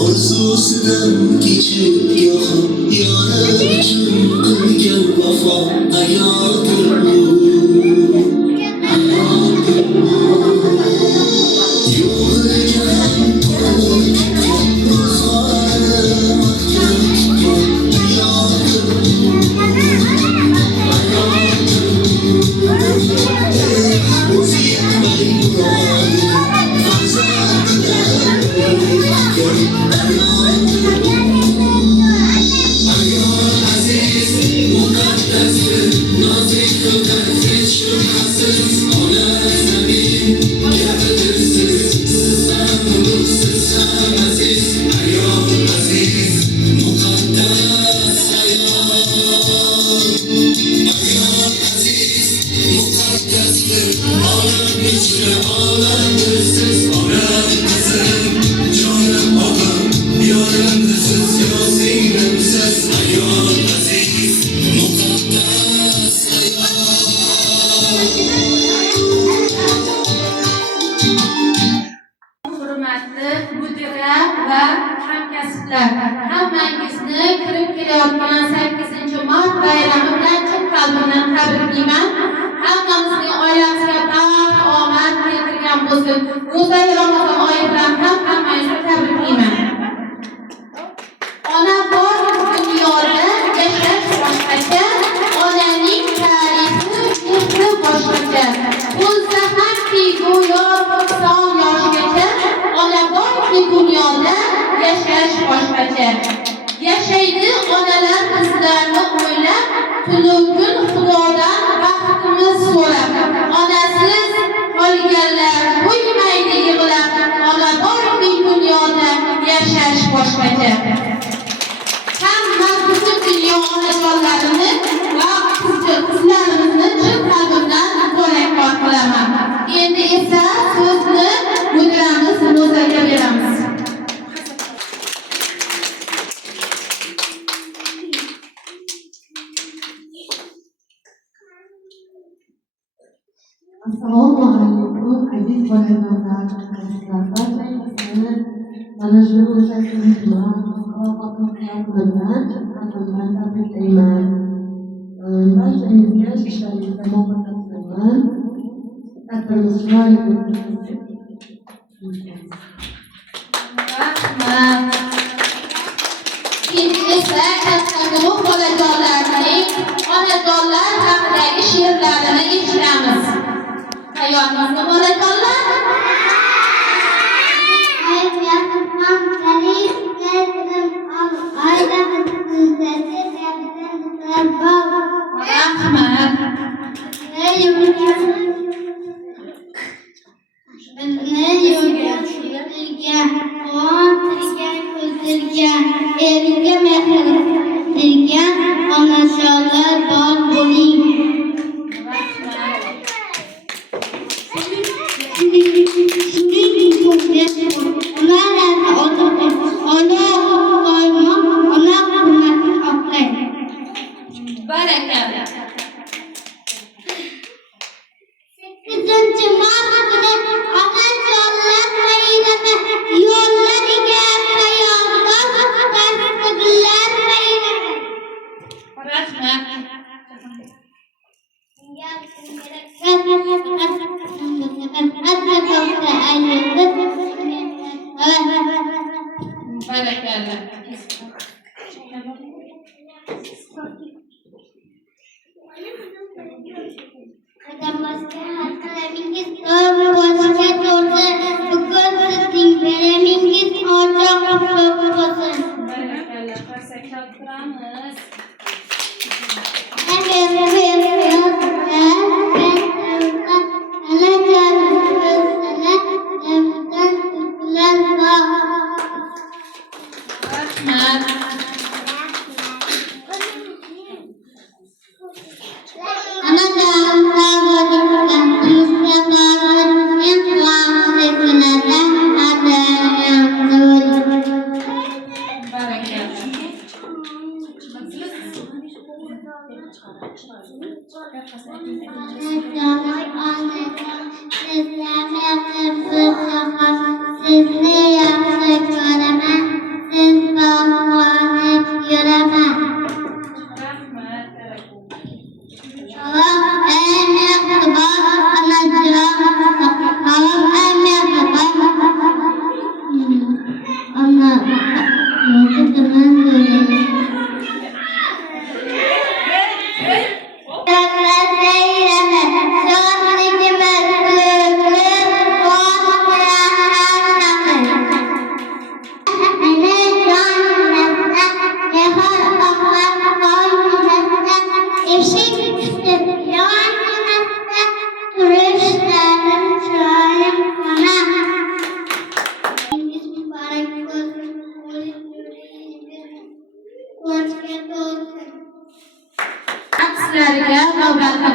orzusidan kechib yoqib yonar uchun qilgan vafo hayotir bu. Hammangizni kirib kelayotgan 8-mart bayrami bilan chin qalbimdan tabriklayman. Hammamizning oilasiga baxt, omad keltirgan bo'lsin. Ro'za Ramazon oyi bilan ham hammangizni tabriklayman. Ona bor dunyoda yashash boshqacha, onaning tarifi mehri boshqacha. Bo'lsa hamki go'yo 90 yoshgacha, ona borki dunyoda yashash boshqacha. Yashaydi onalar bizlarni o'ylab, tunu-kun Xudodan baxtimiz so'rab. Onasiz qolganlar qo'ymaydi yig'lab, ona borki dunyoda yashash boshqacha. Hamma butun dunyo onajonlarini va qizlarimizni chin qalbimdan muborakbod qilaman. Endi esa so'zni mudiramiz Ro'zaga beramiz. Assalomu alaykum aziz bolajonlar, azizlar. Mana shu ko'rsatuvlar bilan qadrdon tabriklayman. Barchangizga ishlaringizda muvaffaqiyat tilayman. Tadbirimiz chiroyli o'tsin. Rahmat. Endi esa katta guruh bolajonlarning onajonlar haqidagi she'rlarini eshitamiz. Tayyormisiz bolajonlar? Rahmat. Eriga mehr bergan onajonlar bor bo'ling. Barakalla. 8-mart kuni onajonlar bayrami yo'llariga tayyorlar dasturlar bayrami. Rahmat. Barakalla. Qadamasga qalamingiz boshga to'rsa, bugun sizning bayramingiz ochiq bo'lsin. Barakalla. Qarsak turamiz.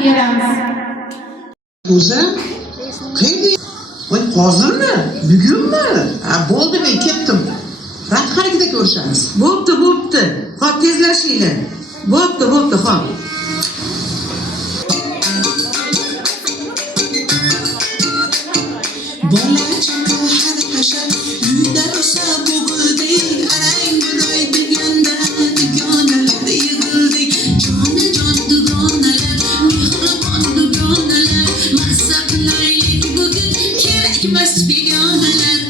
beramiz. O'zi qayerda? Voy, hozirmi? Bugunmi? Ha, bo'ldi, men ketdim. Rat harakatda ko'rishamiz. Bo'pti. Xo'p, tezlashinglar. Bo'pti, xo'p. Bola chaqa har hashar uyda rosa bo'g'ildik, arang buray deganda dugonalar yig'ildik. Jon dugonalar, mehribon dugonalar, mazza qilaylik bugun, kerakmas begonalar.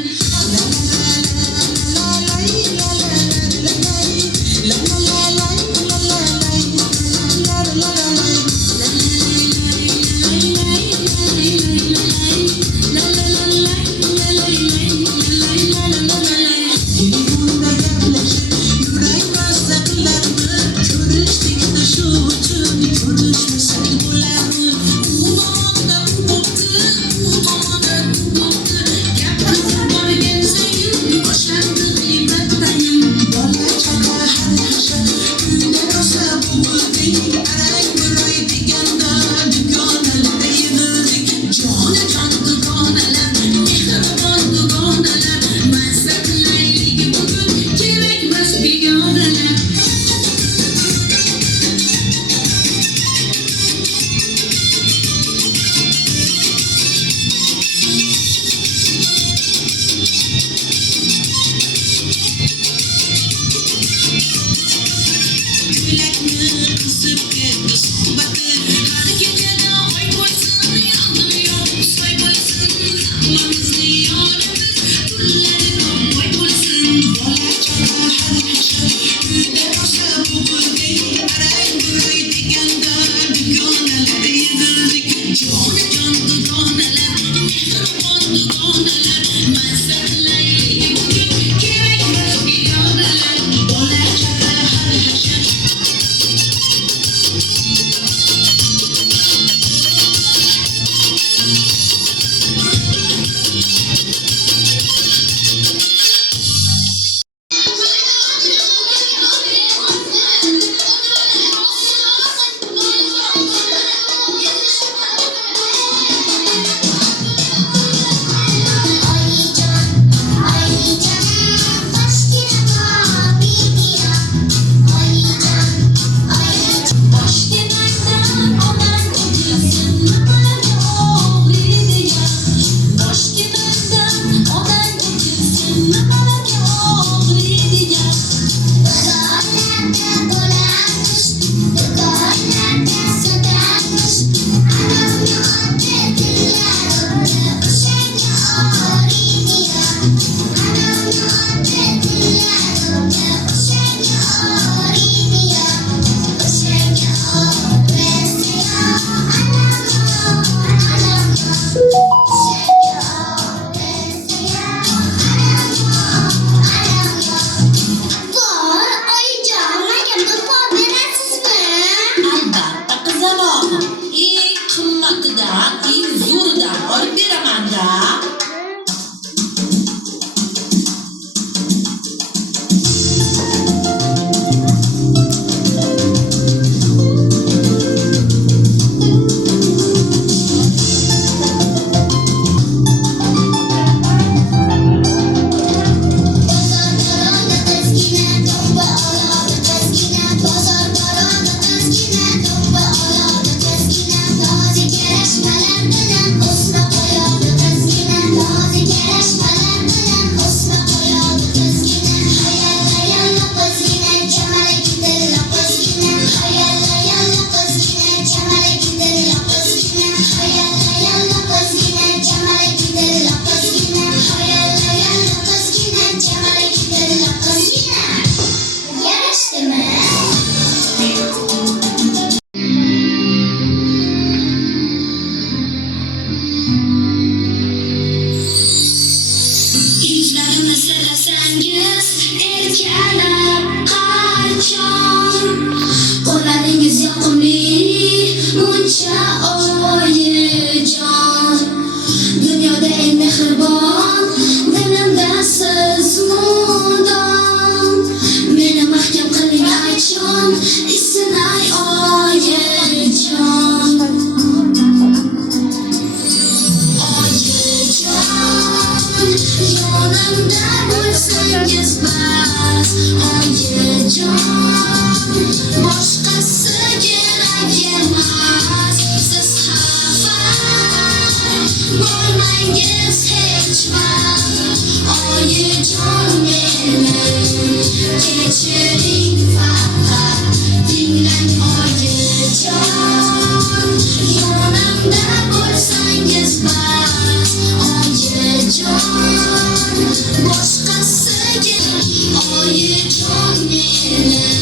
Isnay oyijon yonimda bo'lsangiz bas oyijon boshqasi kerak emas siz xafa bo'lmangiz hech vaqt oyijon meni kechiring faqat tinglang oyijon yonimda bo'lsangiz bas oyijon boshqasi kerak oyijon meni